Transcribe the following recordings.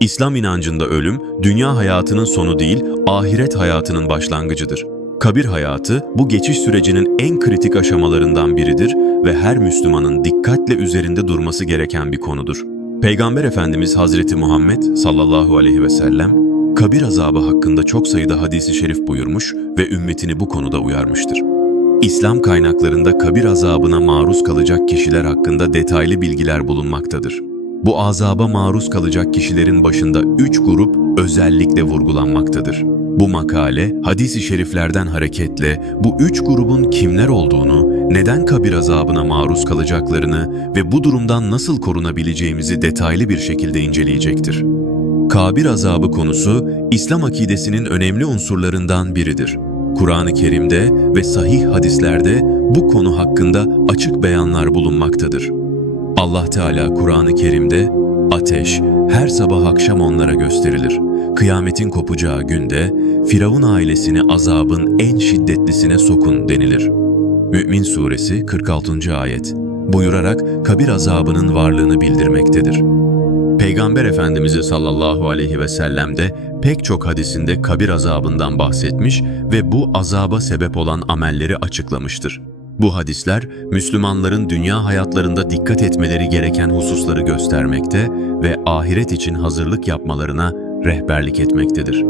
İslam inancında ölüm, dünya hayatının sonu değil, ahiret hayatının başlangıcıdır. Kabir hayatı, bu geçiş sürecinin en kritik aşamalarından biridir ve her Müslümanın dikkatle üzerinde durması gereken bir konudur. Peygamber Efendimiz Hazreti Muhammed sallallahu aleyhi ve sellem, kabir azabı hakkında çok sayıda hadisi şerif buyurmuş ve ümmetini bu konuda uyarmıştır. İslam kaynaklarında kabir azabına maruz kalacak kişiler hakkında detaylı bilgiler bulunmaktadır. Bu azaba maruz kalacak kişilerin başında üç grup özellikle vurgulanmaktadır. Bu makale, hadis-i şeriflerden hareketle bu üç grubun kimler olduğunu, neden kabir azabına maruz kalacaklarını ve bu durumdan nasıl korunabileceğimizi detaylı bir şekilde inceleyecektir. Kabir azabı konusu, İslam akidesinin önemli unsurlarından biridir. Kur'an-ı Kerim'de ve sahih hadislerde bu konu hakkında açık beyanlar bulunmaktadır. Allah Teala Kur'an-ı Kerim'de ateş her sabah akşam onlara gösterilir. Kıyametin kopacağı günde Firavun ailesini azabın en şiddetlisine sokun denilir. Mü'min Suresi 46. ayet buyurarak kabir azabının varlığını bildirmektedir. Peygamber Efendimiz sallallahu aleyhi ve sellem de pek çok hadisinde kabir azabından bahsetmiş ve bu azaba sebep olan amelleri açıklamıştır. Bu hadisler Müslümanların dünya hayatlarında dikkat etmeleri gereken hususları göstermekte ve ahiret için hazırlık yapmalarına rehberlik etmektedir.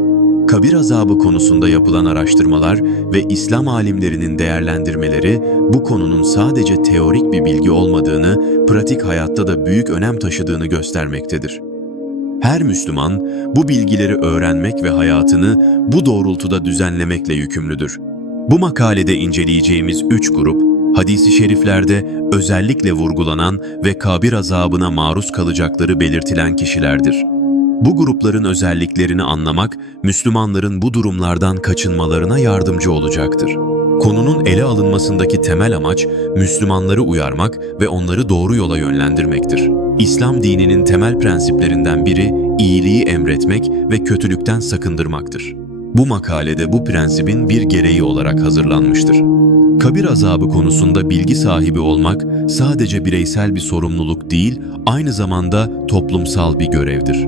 Kabir azabı konusunda yapılan araştırmalar ve İslam alimlerinin değerlendirmeleri bu konunun sadece teorik bir bilgi olmadığını, pratik hayatta da büyük önem taşıdığını göstermektedir. Her Müslüman bu bilgileri öğrenmek ve hayatını bu doğrultuda düzenlemekle yükümlüdür. Bu makalede inceleyeceğimiz üç grup, hadisi şeriflerde özellikle vurgulanan ve kabir azabına maruz kalacakları belirtilen kişilerdir. Bu grupların özelliklerini anlamak, Müslümanların bu durumlardan kaçınmalarına yardımcı olacaktır. Konunun ele alınmasındaki temel amaç, Müslümanları uyarmak ve onları doğru yola yönlendirmektir. İslam dininin temel prensiplerinden biri, iyiliği emretmek ve kötülükten sakındırmaktır. Bu makalede bu prensibin bir gereği olarak hazırlanmıştır. Kabir azabı konusunda bilgi sahibi olmak sadece bireysel bir sorumluluk değil, aynı zamanda toplumsal bir görevdir.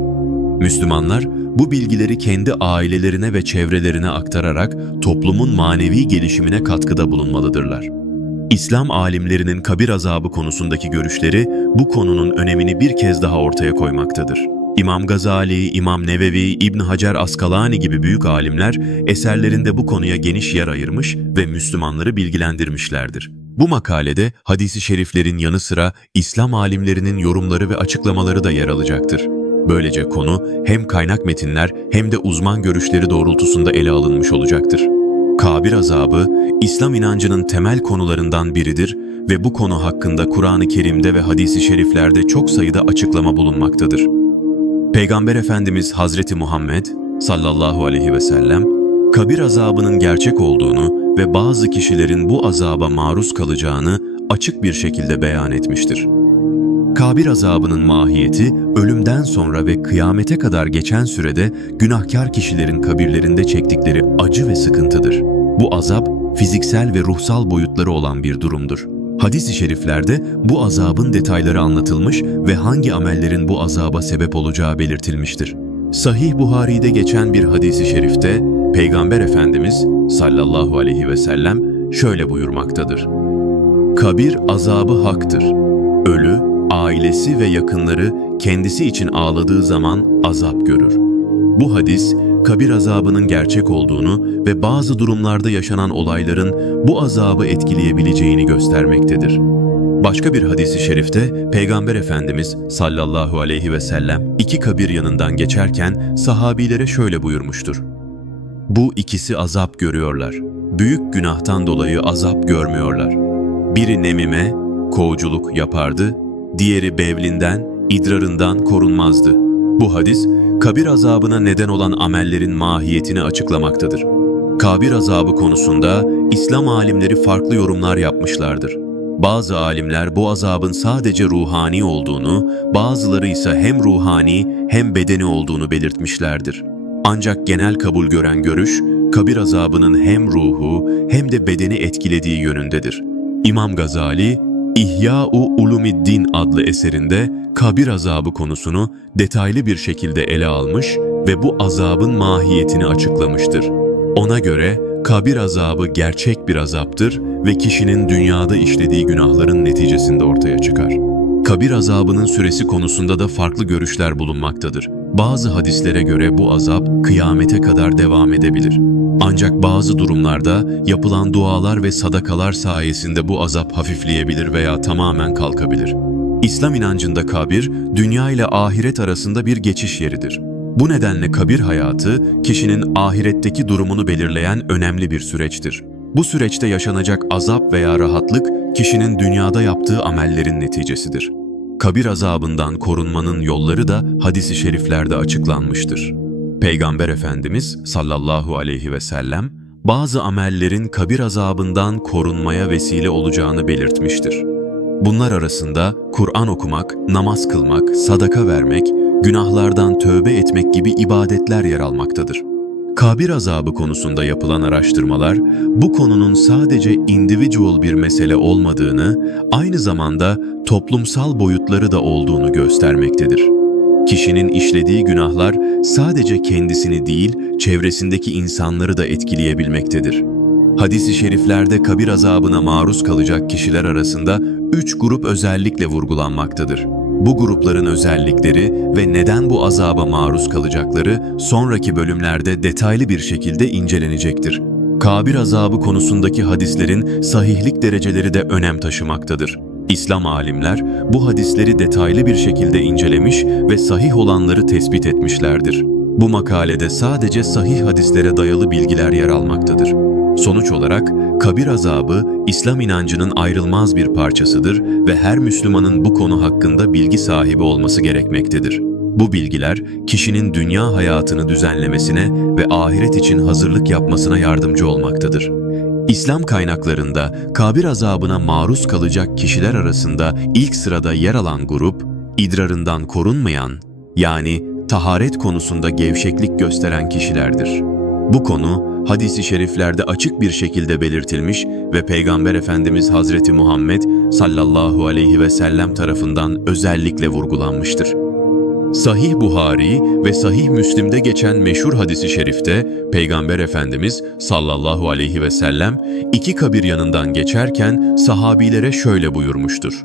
Müslümanlar bu bilgileri kendi ailelerine ve çevrelerine aktararak toplumun manevi gelişimine katkıda bulunmalıdırlar. İslam alimlerinin kabir azabı konusundaki görüşleri bu konunun önemini bir kez daha ortaya koymaktadır. İmam Gazali, İmam Nevevi, İbn Hacer Askalani gibi büyük alimler eserlerinde bu konuya geniş yer ayırmış ve Müslümanları bilgilendirmişlerdir. Bu makalede hadisi şeriflerin yanı sıra İslam alimlerinin yorumları ve açıklamaları da yer alacaktır. Böylece konu hem kaynak metinler hem de uzman görüşleri doğrultusunda ele alınmış olacaktır. Kabir azabı, İslam inancının temel konularından biridir ve bu konu hakkında Kur'an-ı Kerim'de ve hadisi şeriflerde çok sayıda açıklama bulunmaktadır. Peygamber Efendimiz Hazreti Muhammed sallallahu aleyhi ve sellem, kabir azabının gerçek olduğunu ve bazı kişilerin bu azaba maruz kalacağını açık bir şekilde beyan etmiştir. Kabir azabının mahiyeti, ölümden sonra ve kıyamete kadar geçen sürede günahkar kişilerin kabirlerinde çektikleri acı ve sıkıntıdır. Bu azap, fiziksel ve ruhsal boyutları olan bir durumdur. Hadis-i şeriflerde bu azabın detayları anlatılmış ve hangi amellerin bu azaba sebep olacağı belirtilmiştir. Sahih Buhari'de geçen bir hadisi şerifte Peygamber Efendimiz sallallahu aleyhi ve sellem şöyle buyurmaktadır. Kabir azabı haktır. Ölü, ailesi ve yakınları kendisi için ağladığı zaman azap görür. Bu hadis, kabir azabının gerçek olduğunu ve bazı durumlarda yaşanan olayların bu azabı etkileyebileceğini göstermektedir. Başka bir hadisi şerifte Peygamber Efendimiz sallallahu aleyhi ve sellem iki kabir yanından geçerken sahabilere şöyle buyurmuştur. Bu ikisi azap görüyorlar. Büyük günahtan dolayı azap görmüyorlar. Biri nemime, kovuculuk yapardı, diğeri bevlinden, idrarından korunmazdı. Bu hadis, kabir azabına neden olan amellerin mahiyetini açıklamaktadır. Kabir azabı konusunda İslam alimleri farklı yorumlar yapmışlardır. Bazı alimler bu azabın sadece ruhani olduğunu, bazıları ise hem ruhani hem bedeni olduğunu belirtmişlerdir. Ancak genel kabul gören görüş, kabir azabının hem ruhu hem de bedeni etkilediği yönündedir. İmam Gazali, İhya-u Ulumiddin adlı eserinde kabir azabı konusunu detaylı bir şekilde ele almış ve bu azabın mahiyetini açıklamıştır. Ona göre kabir azabı gerçek bir azaptır ve kişinin dünyada işlediği günahların neticesinde ortaya çıkar. Kabir azabının süresi konusunda da farklı görüşler bulunmaktadır. Bazı hadislere göre bu azap kıyamete kadar devam edebilir. Ancak bazı durumlarda yapılan dualar ve sadakalar sayesinde bu azap hafifleyebilir veya tamamen kalkabilir. İslam inancında kabir, dünya ile ahiret arasında bir geçiş yeridir. Bu nedenle kabir hayatı, kişinin ahiretteki durumunu belirleyen önemli bir süreçtir. Bu süreçte yaşanacak azap veya rahatlık, kişinin dünyada yaptığı amellerin neticesidir. Kabir azabından korunmanın yolları da hadisi şeriflerde açıklanmıştır. Peygamber Efendimiz sallallahu aleyhi ve sellem, bazı amellerin kabir azabından korunmaya vesile olacağını belirtmiştir. Bunlar arasında Kur'an okumak, namaz kılmak, sadaka vermek, günahlardan tövbe etmek gibi ibadetler yer almaktadır. Kabir azabı konusunda yapılan araştırmalar, bu konunun sadece individual bir mesele olmadığını, aynı zamanda toplumsal boyutları da olduğunu göstermektedir. Kişinin işlediği günahlar sadece kendisini değil, çevresindeki insanları da etkileyebilmektedir. Hadis-i şeriflerde kabir azabına maruz kalacak kişiler arasında üç grup özellikle vurgulanmaktadır. Bu grupların özellikleri ve neden bu azaba maruz kalacakları sonraki bölümlerde detaylı bir şekilde incelenecektir. Kabir azabı konusundaki hadislerin sahihlik dereceleri de önem taşımaktadır. İslam alimler bu hadisleri detaylı bir şekilde incelemiş ve sahih olanları tespit etmişlerdir. Bu makalede sadece sahih hadislere dayalı bilgiler yer almaktadır. Sonuç olarak kabir azabı İslam inancının ayrılmaz bir parçasıdır ve her Müslümanın bu konu hakkında bilgi sahibi olması gerekmektedir. Bu bilgiler kişinin dünya hayatını düzenlemesine ve ahiret için hazırlık yapmasına yardımcı olmaktadır. İslam kaynaklarında kabir azabına maruz kalacak kişiler arasında ilk sırada yer alan grup, idrarından korunmayan, yani taharet konusunda gevşeklik gösteren kişilerdir. Bu konu hadisi şeriflerde açık bir şekilde belirtilmiş ve Peygamber Efendimiz Hazreti Muhammed sallallahu aleyhi ve sellem tarafından özellikle vurgulanmıştır. Sahih Buhari ve Sahih Müslim'de geçen meşhur hadisi şerifte Peygamber Efendimiz sallallahu aleyhi ve sellem iki kabir yanından geçerken sahabilere şöyle buyurmuştur.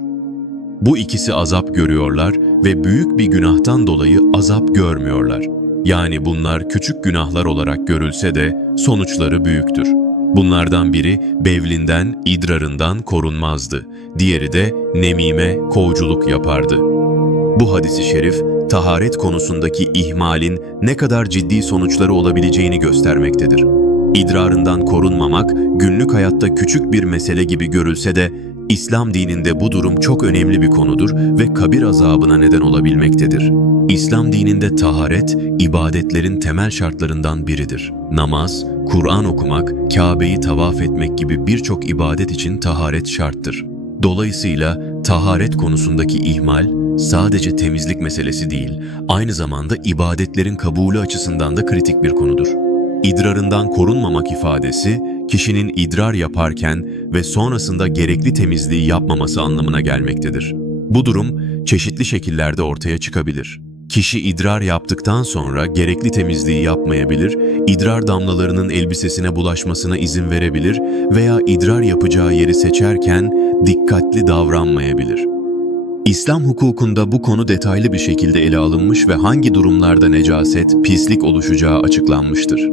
Bu ikisi azap görüyorlar ve büyük bir günahtan dolayı azap görmüyorlar. Yani bunlar küçük günahlar olarak görülse de sonuçları büyüktür. Bunlardan biri bevlinden, idrarından korunmazdı. Diğeri de nemime, kovculuk yapardı. Bu hadisi şerif, taharet konusundaki ihmalin ne kadar ciddi sonuçları olabileceğini göstermektedir. İdrarından korunmamak günlük hayatta küçük bir mesele gibi görülse de İslam dininde bu durum çok önemli bir konudur ve kabir azabına neden olabilmektedir. İslam dininde taharet, ibadetlerin temel şartlarından biridir. Namaz, Kur'an okumak, Kabe'yi tavaf etmek gibi birçok ibadet için taharet şarttır. Dolayısıyla taharet konusundaki ihmal sadece temizlik meselesi değil, aynı zamanda ibadetlerin kabulü açısından da kritik bir konudur. İdrarından korunmamak ifadesi, kişinin idrar yaparken ve sonrasında gerekli temizliği yapmaması anlamına gelmektedir. Bu durum çeşitli şekillerde ortaya çıkabilir. Kişi idrar yaptıktan sonra gerekli temizliği yapmayabilir, idrar damlalarının elbisesine bulaşmasına izin verebilir veya idrar yapacağı yeri seçerken dikkatli davranmayabilir. İslam hukukunda bu konu detaylı bir şekilde ele alınmış ve hangi durumlarda necaset, pislik oluşacağı açıklanmıştır.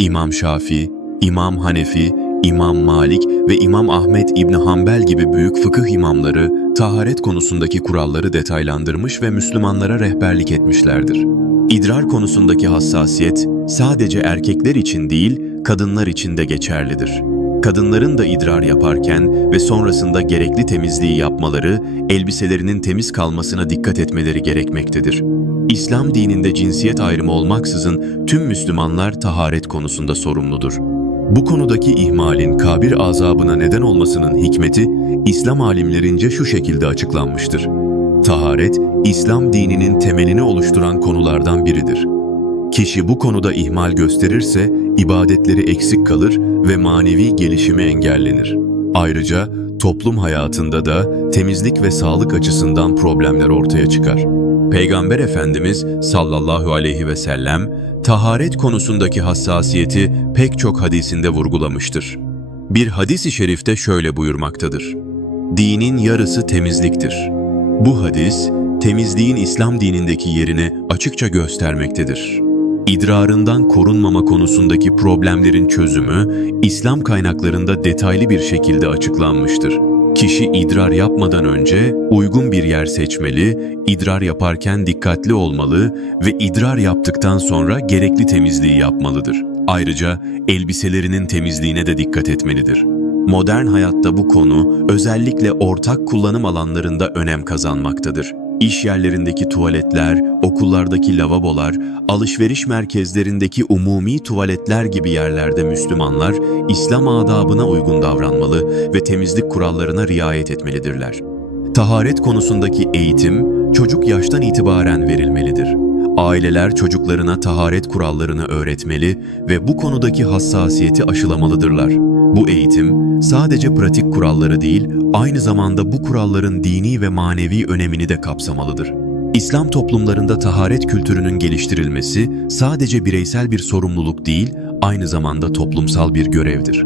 İmam Şafii, İmam Hanefi, İmam Malik ve İmam Ahmet İbni Hanbel gibi büyük fıkıh imamları taharet konusundaki kuralları detaylandırmış ve Müslümanlara rehberlik etmişlerdir. İdrar konusundaki hassasiyet sadece erkekler için değil, kadınlar için de geçerlidir. Kadınların da idrar yaparken ve sonrasında gerekli temizliği yapmaları, elbiselerinin temiz kalmasına dikkat etmeleri gerekmektedir. İslam dininde cinsiyet ayrımı olmaksızın tüm Müslümanlar taharet konusunda sorumludur. Bu konudaki ihmalin kabir azabına neden olmasının hikmeti İslam alimlerince şu şekilde açıklanmıştır. Taharet, İslam dininin temelini oluşturan konulardan biridir. Kişi bu konuda ihmal gösterirse ibadetleri eksik kalır ve manevi gelişimi engellenir. Ayrıca toplum hayatında da temizlik ve sağlık açısından problemler ortaya çıkar. Peygamber Efendimiz sallallahu aleyhi ve sellem taharet konusundaki hassasiyeti pek çok hadisinde vurgulamıştır. Bir hadis-i şerifte şöyle buyurmaktadır. Dinin yarısı temizliktir. Bu hadis, temizliğin İslam dinindeki yerini açıkça göstermektedir. İdrarından korunmama konusundaki problemlerin çözümü, İslam kaynaklarında detaylı bir şekilde açıklanmıştır. Kişi idrar yapmadan önce uygun bir yer seçmeli, idrar yaparken dikkatli olmalı ve idrar yaptıktan sonra gerekli temizliği yapmalıdır. Ayrıca elbiselerinin temizliğine de dikkat etmelidir. Modern hayatta bu konu özellikle ortak kullanım alanlarında önem kazanmaktadır. İş yerlerindeki tuvaletler, okullardaki lavabolar, alışveriş merkezlerindeki umumi tuvaletler gibi yerlerde Müslümanlar İslam adabına uygun davranmalı ve temizlik kurallarına riayet etmelidirler. Taharet konusundaki eğitim çocuk yaştan itibaren verilmelidir. Aileler çocuklarına taharet kurallarını öğretmeli ve bu konudaki hassasiyeti aşılamalıdırlar. Bu eğitim sadece pratik kuralları değil, aynı zamanda bu kuralların dini ve manevi önemini de kapsamalıdır. İslam toplumlarında taharet kültürünün geliştirilmesi sadece bireysel bir sorumluluk değil, aynı zamanda toplumsal bir görevdir.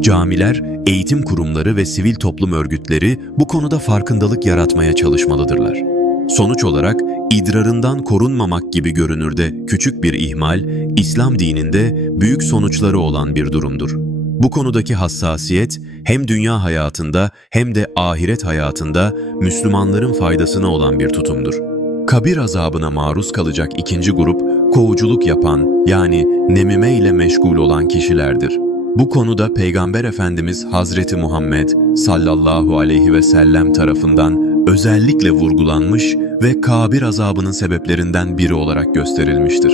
Camiler, eğitim kurumları ve sivil toplum örgütleri bu konuda farkındalık yaratmaya çalışmalıdırlar. Sonuç olarak idrarından korunmamak gibi görünürde küçük bir ihmal, İslam dininde büyük sonuçları olan bir durumdur. Bu konudaki hassasiyet hem dünya hayatında hem de ahiret hayatında Müslümanların faydasına olan bir tutumdur. Kabir azabına maruz kalacak ikinci grup, kovuculuk yapan yani nemime ile meşgul olan kişilerdir. Bu konuda Peygamber Efendimiz Hazreti Muhammed sallallahu aleyhi ve sellem tarafından özellikle vurgulanmış ve kabir azabının sebeplerinden biri olarak gösterilmiştir.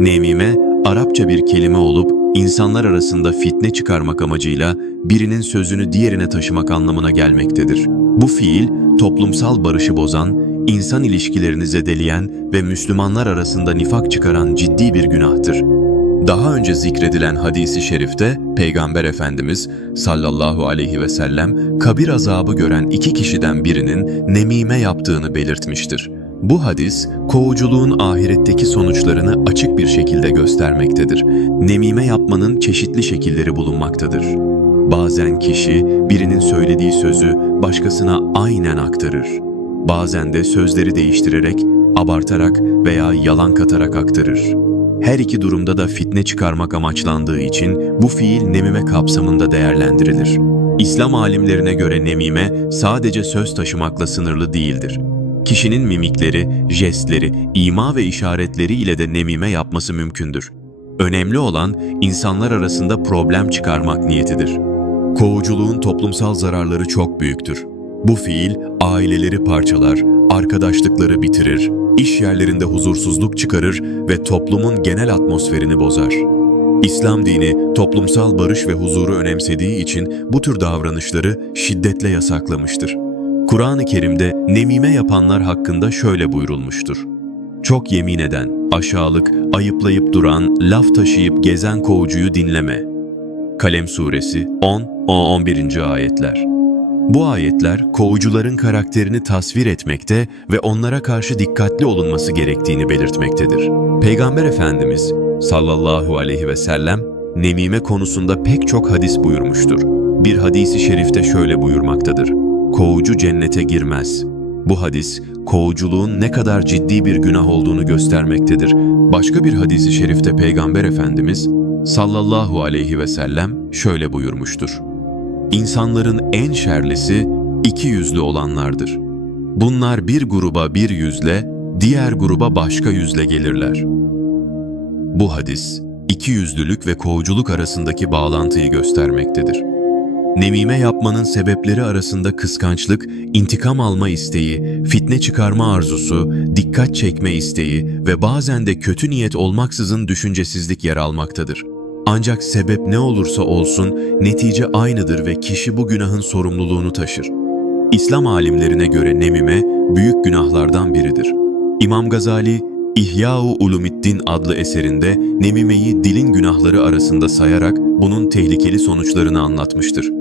Nemime, Arapça bir kelime olup insanlar arasında fitne çıkarmak amacıyla birinin sözünü diğerine taşımak anlamına gelmektedir. Bu fiil toplumsal barışı bozan, insan ilişkilerini zedeleyen ve Müslümanlar arasında nifak çıkaran ciddi bir günahtır. Daha önce zikredilen hadisi şerifte Peygamber Efendimiz sallallahu aleyhi ve sellem kabir azabı gören iki kişiden birinin nemime yaptığını belirtmiştir. Bu hadis, kovuculuğun ahiretteki sonuçlarını açık bir şekilde göstermektedir. Nemime yapmanın çeşitli şekilleri bulunmaktadır. Bazen kişi birinin söylediği sözü başkasına aynen aktarır. Bazen de sözleri değiştirerek, abartarak veya yalan katarak aktarır. Her iki durumda da fitne çıkarmak amaçlandığı için bu fiil nemime kapsamında değerlendirilir. İslam alimlerine göre nemime sadece söz taşımakla sınırlı değildir. Kişinin mimikleri, jestleri, ima ve işaretleri ile de nemime yapması mümkündür. Önemli olan insanlar arasında problem çıkarmak niyetidir. Kovuculuğun toplumsal zararları çok büyüktür. Bu fiil aileleri parçalar, arkadaşlıkları bitirir, iş yerlerinde huzursuzluk çıkarır ve toplumun genel atmosferini bozar. İslam dini toplumsal barış ve huzuru önemsediği için bu tür davranışları şiddetle yasaklamıştır. Kur'an-ı Kerim'de nemime yapanlar hakkında şöyle buyurulmuştur. Çok yemin eden, aşağılık, ayıplayıp duran, laf taşıyıp gezen kovucuyu dinleme. Kalem Suresi 10-11. ayetler. Bu ayetler kovucuların karakterini tasvir etmekte ve onlara karşı dikkatli olunması gerektiğini belirtmektedir. Peygamber Efendimiz sallallahu aleyhi ve sellem nemime konusunda pek çok hadis buyurmuştur. Bir hadisi şerifte şöyle buyurmaktadır. Kovucu cennete girmez. Bu hadis, kovuculuğun ne kadar ciddi bir günah olduğunu göstermektedir. Başka bir hadisi şerifte Peygamber Efendimiz sallallahu aleyhi ve sellem şöyle buyurmuştur. İnsanların en şerlisi iki yüzlü olanlardır. Bunlar bir gruba bir yüzle, diğer gruba başka yüzle gelirler. Bu hadis, iki yüzlülük ve kovuculuk arasındaki bağlantıyı göstermektedir. Nemime yapmanın sebepleri arasında kıskançlık, intikam alma isteği, fitne çıkarma arzusu, dikkat çekme isteği ve bazen de kötü niyet olmaksızın düşüncesizlik yer almaktadır. Ancak sebep ne olursa olsun netice aynıdır ve kişi bu günahın sorumluluğunu taşır. İslam alimlerine göre nemime büyük günahlardan biridir. İmam Gazali, İhya-u Ulumiddin adlı eserinde nemimeyi dilin günahları arasında sayarak bunun tehlikeli sonuçlarını anlatmıştır.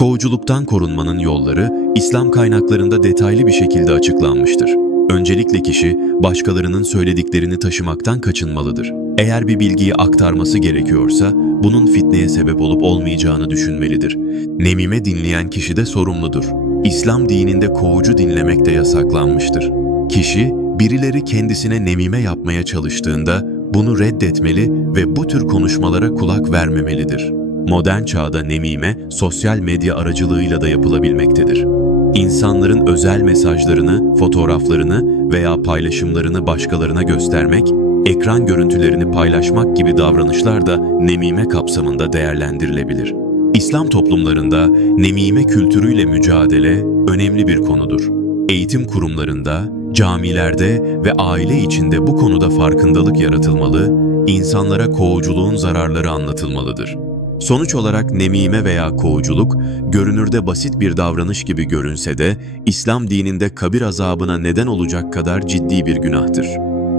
Kovuculuktan korunmanın yolları İslam kaynaklarında detaylı bir şekilde açıklanmıştır. Öncelikle kişi başkalarının söylediklerini taşımaktan kaçınmalıdır. Eğer bir bilgiyi aktarması gerekiyorsa bunun fitneye sebep olup olmayacağını düşünmelidir. Nemime dinleyen kişi de sorumludur. İslam dininde kovucu dinlemek de yasaklanmıştır. Kişi birileri kendisine nemime yapmaya çalıştığında bunu reddetmeli ve bu tür konuşmalara kulak vermemelidir. Modern çağda nemime sosyal medya aracılığıyla da yapılabilmektedir. İnsanların özel mesajlarını, fotoğraflarını veya paylaşımlarını başkalarına göstermek, ekran görüntülerini paylaşmak gibi davranışlar da nemime kapsamında değerlendirilebilir. İslam toplumlarında nemime kültürüyle mücadele önemli bir konudur. Eğitim kurumlarında, camilerde ve aile içinde bu konuda farkındalık yaratılmalı, insanlara kovuculuğun zararları anlatılmalıdır. Sonuç olarak nemime veya kovuculuk, görünürde basit bir davranış gibi görünse de, İslam dininde kabir azabına neden olacak kadar ciddi bir günahtır.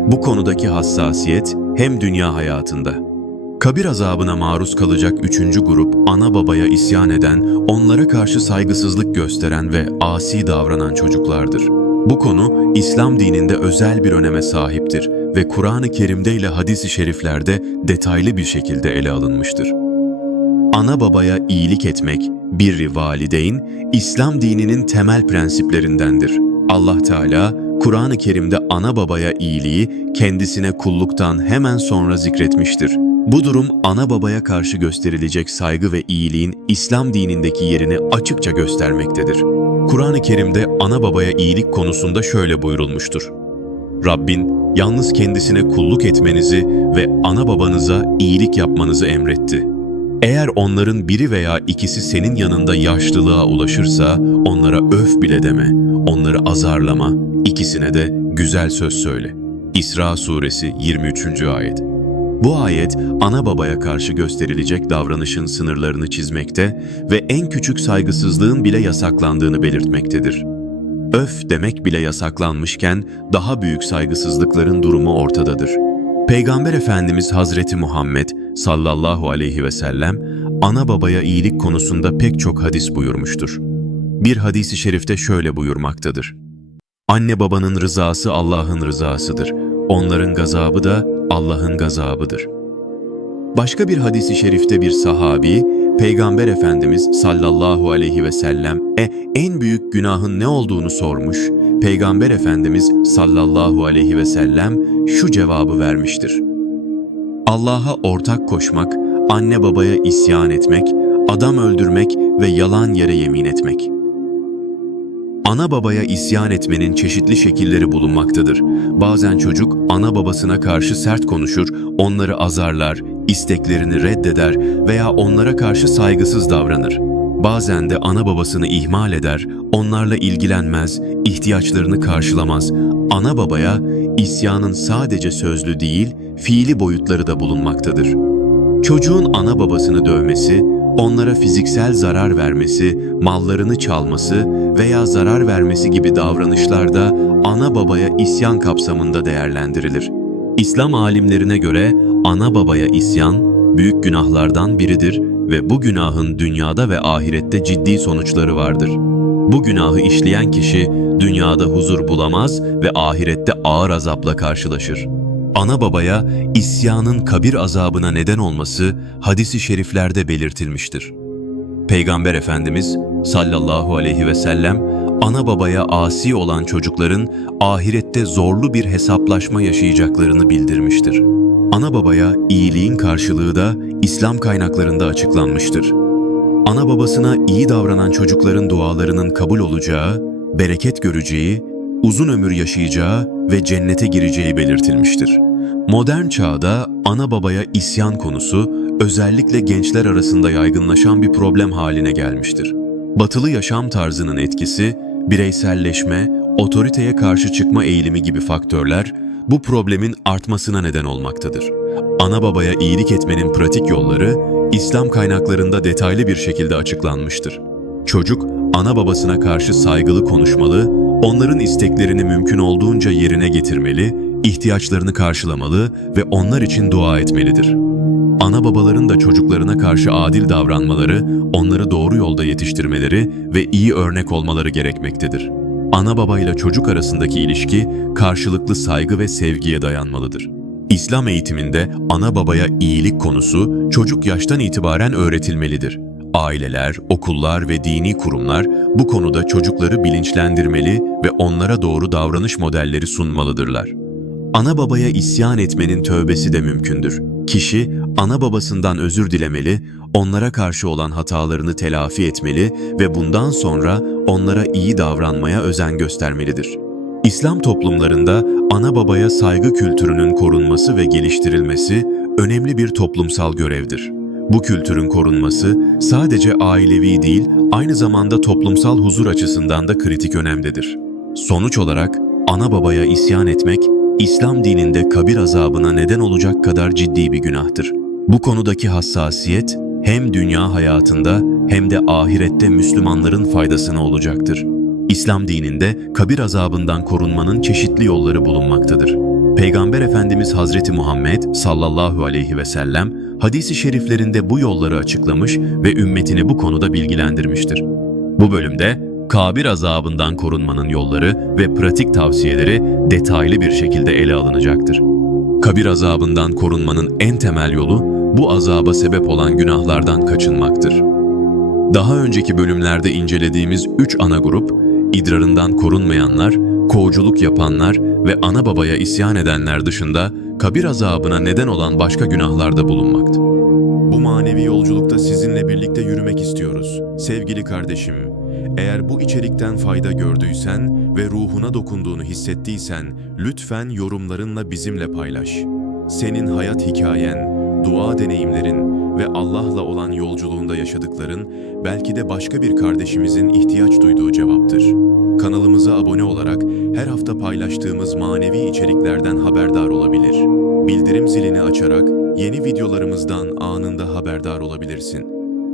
Bu konudaki hassasiyet hem dünya hayatında. Kabir azabına maruz kalacak üçüncü grup, ana babaya isyan eden, onlara karşı saygısızlık gösteren ve asi davranan çocuklardır. Bu konu, İslam dininde özel bir öneme sahiptir ve Kur'an-ı Kerim'de ile hadis-i şeriflerde detaylı bir şekilde ele alınmıştır. Ana babaya iyilik etmek, birri valideyn, İslam dininin temel prensiplerindendir. Allah Teala, Kur'an-ı Kerim'de ana babaya iyiliği kendisine kulluktan hemen sonra zikretmiştir. Bu durum ana babaya karşı gösterilecek saygı ve iyiliğin İslam dinindeki yerini açıkça göstermektedir. Kur'an-ı Kerim'de ana babaya iyilik konusunda şöyle buyurulmuştur. Rabbin yalnız kendisine kulluk etmenizi ve ana babanıza iyilik yapmanızı emretti. Eğer onların biri veya ikisi senin yanında yaşlılığa ulaşırsa onlara öf bile deme, onları azarlama, ikisine de güzel söz söyle. İsra suresi 23. ayet. Bu ayet ana babaya karşı gösterilecek davranışın sınırlarını çizmekte ve en küçük saygısızlığın bile yasaklandığını belirtmektedir. Öf demek bile yasaklanmışken daha büyük saygısızlıkların durumu ortadadır. Peygamber Efendimiz Hazreti Muhammed sallallahu aleyhi ve sellem ana babaya iyilik konusunda pek çok hadis buyurmuştur. Bir hadisi şerifte şöyle buyurmaktadır. Anne babanın rızası Allah'ın rızasıdır. Onların gazabı da Allah'ın gazabıdır. Başka bir hadisi şerifte bir sahabi, Peygamber Efendimiz sallallahu aleyhi ve sellem e en büyük günahın ne olduğunu sormuş. Peygamber Efendimiz sallallahu aleyhi ve sellem şu cevabı vermiştir. Allah'a ortak koşmak, anne babaya isyan etmek, adam öldürmek ve yalan yere yemin etmek. Ana babaya isyan etmenin çeşitli şekilleri bulunmaktadır. Bazen çocuk ana babasına karşı sert konuşur, onları azarlar, isteklerini reddeder veya onlara karşı saygısız davranır. Bazen de ana babasını ihmal eder, onlarla ilgilenmez, ihtiyaçlarını karşılamaz. Ana babaya isyanın sadece sözlü değil, fiili boyutları da bulunmaktadır. Çocuğun ana babasını dövmesi, onlara fiziksel zarar vermesi, mallarını çalması veya zarar vermesi gibi davranışlarda ana babaya isyan kapsamında değerlendirilir. İslam alimlerine göre ana babaya isyan büyük günahlardan biridir ve bu günahın dünyada ve ahirette ciddi sonuçları vardır. Bu günahı işleyen kişi dünyada huzur bulamaz ve ahirette ağır azapla karşılaşır. Ana babaya isyanın kabir azabına neden olması hadisi şeriflerde belirtilmiştir. Peygamber Efendimiz sallallahu aleyhi ve sellem ana babaya asi olan çocukların ahirette zorlu bir hesaplaşma yaşayacaklarını bildirmiştir. Ana babaya iyiliğin karşılığı da İslam kaynaklarında açıklanmıştır. Ana babasına iyi davranan çocukların dualarının kabul olacağı, bereket göreceği, uzun ömür yaşayacağı ve cennete gireceği belirtilmiştir. Modern çağda ana babaya isyan konusu özellikle gençler arasında yaygınlaşan bir problem haline gelmiştir. Batılı yaşam tarzının etkisi, bireyselleşme, otoriteye karşı çıkma eğilimi gibi faktörler bu problemin artmasına neden olmaktadır. Ana babaya iyilik etmenin pratik yolları İslam kaynaklarında detaylı bir şekilde açıklanmıştır. Çocuk ana babasına karşı saygılı konuşmalı, onların isteklerini mümkün olduğunca yerine getirmeli, ihtiyaçlarını karşılamalı ve onlar için dua etmelidir. Ana babaların da çocuklarına karşı adil davranmaları, onları doğru yolda yetiştirmeleri ve iyi örnek olmaları gerekmektedir. Ana babayla çocuk arasındaki ilişki karşılıklı saygı ve sevgiye dayanmalıdır. İslam eğitiminde ana babaya iyilik konusu çocuk yaştan itibaren öğretilmelidir. Aileler, okullar ve dini kurumlar bu konuda çocukları bilinçlendirmeli ve onlara doğru davranış modelleri sunmalıdırlar. Ana babaya isyan etmenin tövbesi de mümkündür. Kişi ana babasından özür dilemeli, onlara karşı olan hatalarını telafi etmeli ve bundan sonra onlara iyi davranmaya özen göstermelidir. İslam toplumlarında ana babaya saygı kültürünün korunması ve geliştirilmesi önemli bir toplumsal görevdir. Bu kültürün korunması sadece ailevi değil, aynı zamanda toplumsal huzur açısından da kritik önemdedir. Sonuç olarak ana babaya isyan etmek İslam dininde kabir azabına neden olacak kadar ciddi bir günahtır. Bu konudaki hassasiyet hem dünya hayatında hem de ahirette Müslümanların faydasına olacaktır. İslam dininde kabir azabından korunmanın çeşitli yolları bulunmaktadır. Peygamber Efendimiz Hazreti Muhammed sallallahu aleyhi ve sellem hadisi şeriflerinde bu yolları açıklamış ve ümmetini bu konuda bilgilendirmiştir. Bu bölümde kabir azabından korunmanın yolları ve pratik tavsiyeleri detaylı bir şekilde ele alınacaktır. Kabir azabından korunmanın en temel yolu bu azaba sebep olan günahlardan kaçınmaktır. Daha önceki bölümlerde incelediğimiz üç ana grup, idrarından korunmayanlar, kovuculuk yapanlar ve ana babaya isyan edenler dışında kabir azabına neden olan başka günahlarda bulunmaktı. Bu manevi yolculukta sizinle birlikte yürümek istiyoruz. Sevgili kardeşim, eğer bu içerikten fayda gördüysen ve ruhuna dokunduğunu hissettiysen lütfen yorumlarınla bizimle paylaş. Senin hayat hikayen, dua deneyimlerin ve Allah'la olan yolculuğunda yaşadıkların belki de başka bir kardeşimizin ihtiyaç duyduğu cevaptır. Kanalımıza abone olarak her hafta paylaştığımız manevi içeriklerden haberdar olabilir. Bildirim zilini açarak yeni videolarımızdan anında haberdar olabilirsin.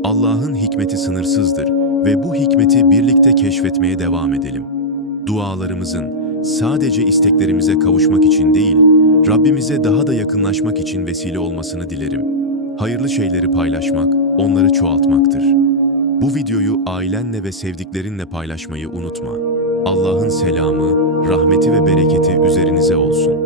Allah'ın hikmeti sınırsızdır ve bu hikmeti birlikte keşfetmeye devam edelim. Dualarımızın sadece isteklerimize kavuşmak için değil, Rabbimize daha da yakınlaşmak için vesile olmasını dilerim. Hayırlı şeyleri paylaşmak, onları çoğaltmaktır. Bu videoyu ailenle ve sevdiklerinle paylaşmayı unutma. Allah'ın selamı, rahmeti ve bereketi üzerinize olsun.